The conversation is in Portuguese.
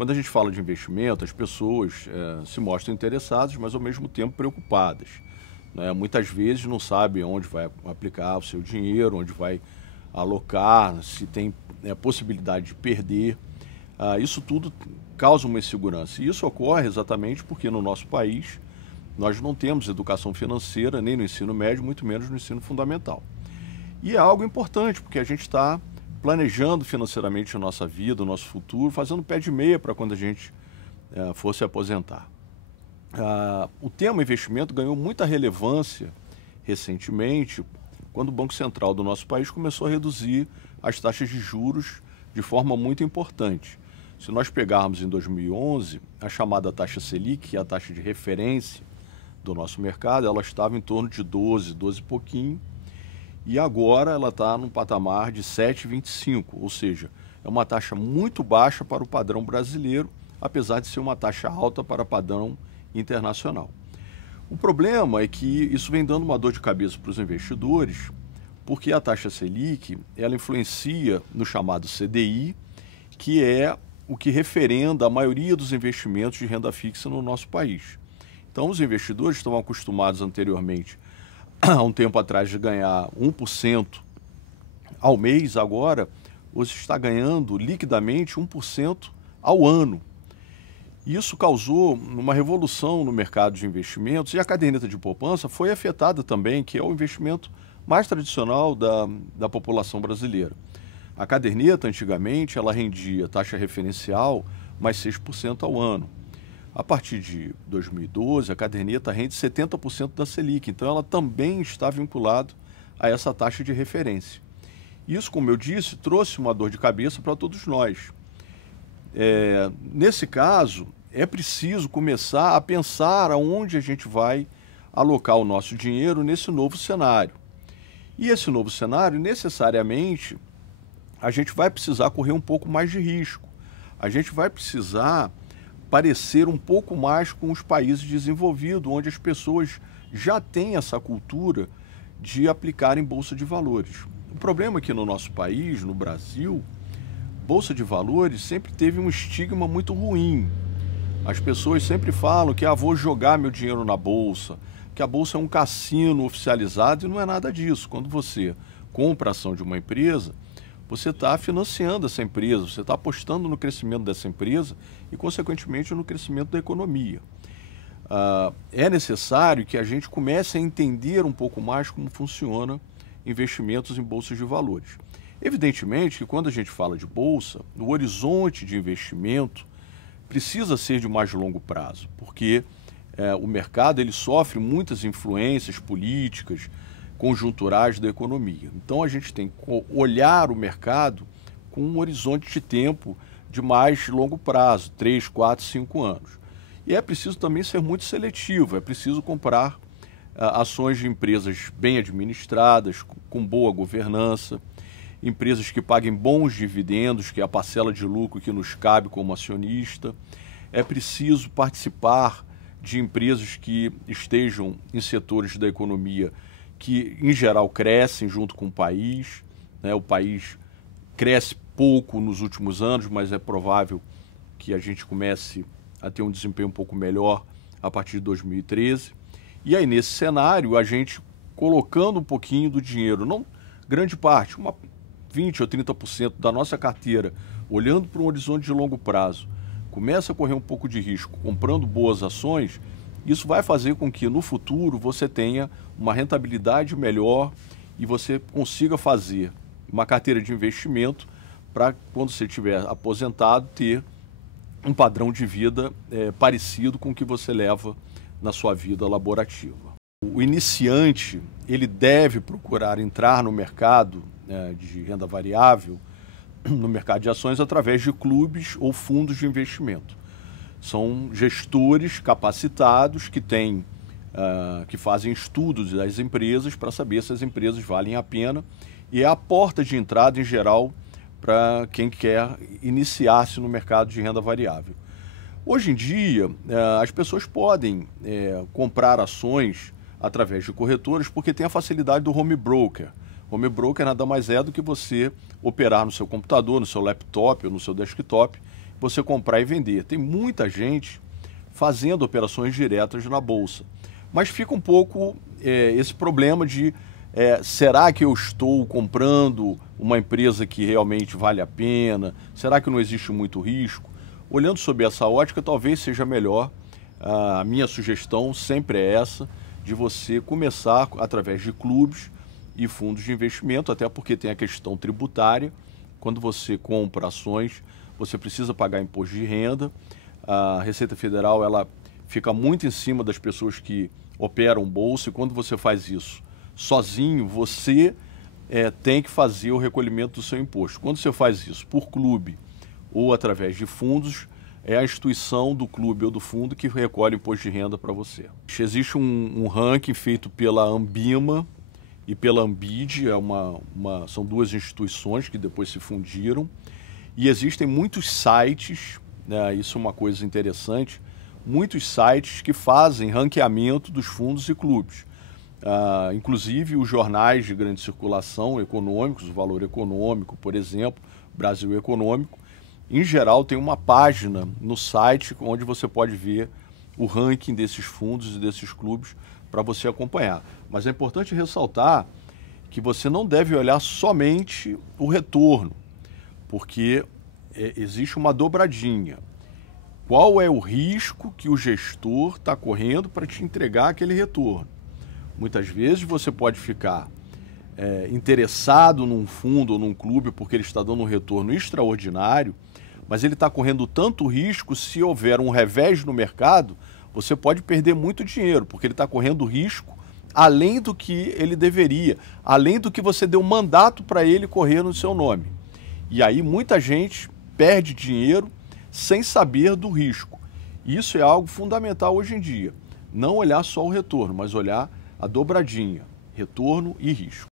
Quando a gente fala de investimento, as pessoas se mostram interessadas, mas ao mesmo tempo preocupadas, né? Muitas vezes não sabem onde vai aplicar o seu dinheiro, onde vai alocar, se tem possibilidade de perder. Isso tudo causa uma insegurança. E isso ocorre exatamente porque no nosso país nós não temos educação financeira nem no ensino médio, muito menos no ensino fundamental. E é algo importante, porque a gente está planejando financeiramente a nossa vida, o nosso futuro, fazendo pé de meia para quando a gente for se aposentar. O tema investimento ganhou muita relevância recentemente, quando o Banco Central do nosso país começou a reduzir as taxas de juros de forma muito importante. Se nós pegarmos em 2011, a chamada taxa Selic, que é a taxa de referência do nosso mercado, ela estava em torno de 12 e pouquinho, e agora ela está num patamar de 7,25, ou seja, é uma taxa muito baixa para o padrão brasileiro, apesar de ser uma taxa alta para padrão internacional. O problema é que isso vem dando uma dor de cabeça para os investidores, porque a taxa Selic, ela influencia no chamado CDI, que é o que referenda a maioria dos investimentos de renda fixa no nosso país. Então, os investidores estavam acostumados anteriormente, há um tempo atrás, de ganhar 1% ao mês, agora você está ganhando liquidamente 1% ao ano. Isso causou uma revolução no mercado de investimentos, e a caderneta de poupança foi afetada também, que é o investimento mais tradicional da população brasileira. A caderneta, antigamente, ela rendia taxa referencial mais 6% ao ano. A partir de 2012, a caderneta rende 70% da Selic, então ela também está vinculada a essa taxa de referência. Isso, como eu disse, trouxe uma dor de cabeça para todos nós. Nesse caso, é preciso começar a pensar aonde a gente vai alocar o nosso dinheiro nesse novo cenário. E esse novo cenário, necessariamente, a gente vai precisar correr um pouco mais de risco. A gente vai precisar parecer um pouco mais com os países desenvolvidos, onde as pessoas já têm essa cultura de aplicar em bolsa de valores. O problema é que no nosso país, no Brasil, bolsa de valores sempre teve um estigma muito ruim. As pessoas sempre falam que vou jogar meu dinheiro na bolsa, que a bolsa é um cassino oficializado, e não é nada disso. Quando você compra a ação de uma empresa, você está financiando essa empresa, você está apostando no crescimento dessa empresa e, consequentemente, no crescimento da economia. É necessário que a gente comece a entender um pouco mais como funciona investimentos em bolsas de valores. Evidentemente que quando a gente fala de bolsa, o horizonte de investimento precisa ser de mais longo prazo, porque o mercado ele sofre muitas influências políticas, conjunturais da economia. Então a gente tem que olhar o mercado com um horizonte de tempo de mais longo prazo, 3, 4, 5 anos. E é preciso também ser muito seletivo, é preciso comprar ações de empresas bem administradas, com boa governança, empresas que paguem bons dividendos, que é a parcela de lucro que nos cabe como acionista. É preciso participar de empresas que estejam em setores da economia que, em geral, crescem junto com o país, né? O país cresce pouco nos últimos anos, mas é provável que a gente comece a ter um desempenho um pouco melhor a partir de 2013. E aí, nesse cenário, a gente colocando um pouquinho do dinheiro, não grande parte, 20% ou 30% da nossa carteira, olhando para um horizonte de longo prazo, começa a correr um pouco de risco, comprando boas ações, isso vai fazer com que no futuro você tenha uma rentabilidade melhor e você consiga fazer uma carteira de investimento para, quando você estiver aposentado, ter um padrão de vida parecido com o que você leva na sua vida laborativa. O iniciante, ele deve procurar entrar no mercado de renda variável, no mercado de ações, através de clubes ou fundos de investimento. São gestores capacitados que que fazem estudos das empresas para saber se as empresas valem a pena, e é a porta de entrada, em geral, para quem quer iniciar-se no mercado de renda variável. Hoje em dia, as pessoas podem comprar ações através de corretoras porque tem a facilidade do home broker. Home broker nada mais é do que você operar no seu computador, no seu laptop ou no seu desktop você comprar e vender. Tem muita gente fazendo operações diretas na Bolsa, mas fica um pouco esse problema de será que eu estou comprando uma empresa que realmente vale a pena? Será que não existe muito risco? Olhando sob essa ótica, talvez seja melhor, a minha sugestão sempre é essa, de você começar através de clubes e fundos de investimento, até porque tem a questão tributária. Quando você compra ações, você precisa pagar imposto de renda. A Receita Federal ela fica muito em cima das pessoas que operam bolsa, e quando você faz isso sozinho, você tem que fazer o recolhimento do seu imposto. Quando você faz isso por clube ou através de fundos, é a instituição do clube ou do fundo que recolhe imposto de renda para você. Existe um ranking feito pela Ambima e pela Ambid, são duas instituições que depois se fundiram, e existem muitos sites, né, isso é uma coisa interessante, muitos sites que fazem ranqueamento dos fundos e clubes. Inclusive os jornais de grande circulação econômicos, o Valor Econômico, por exemplo, Brasil Econômico, em geral tem uma página no site onde você pode ver o ranking desses fundos e desses clubes para você acompanhar. Mas é importante ressaltar que você não deve olhar somente o retorno, porque existe uma dobradinha. Qual é o risco que o gestor está correndo para te entregar aquele retorno? Muitas vezes você pode ficar interessado num fundo ou num clube porque ele está dando um retorno extraordinário, mas ele está correndo tanto risco, se houver um revés no mercado, você pode perder muito dinheiro, porque ele está correndo risco além do que ele deveria, além do que você deu mandato para ele correr no seu nome. E aí muita gente perde dinheiro sem saber do risco. Isso é algo fundamental hoje em dia. Não olhar só o retorno, mas olhar a dobradinha, retorno e risco.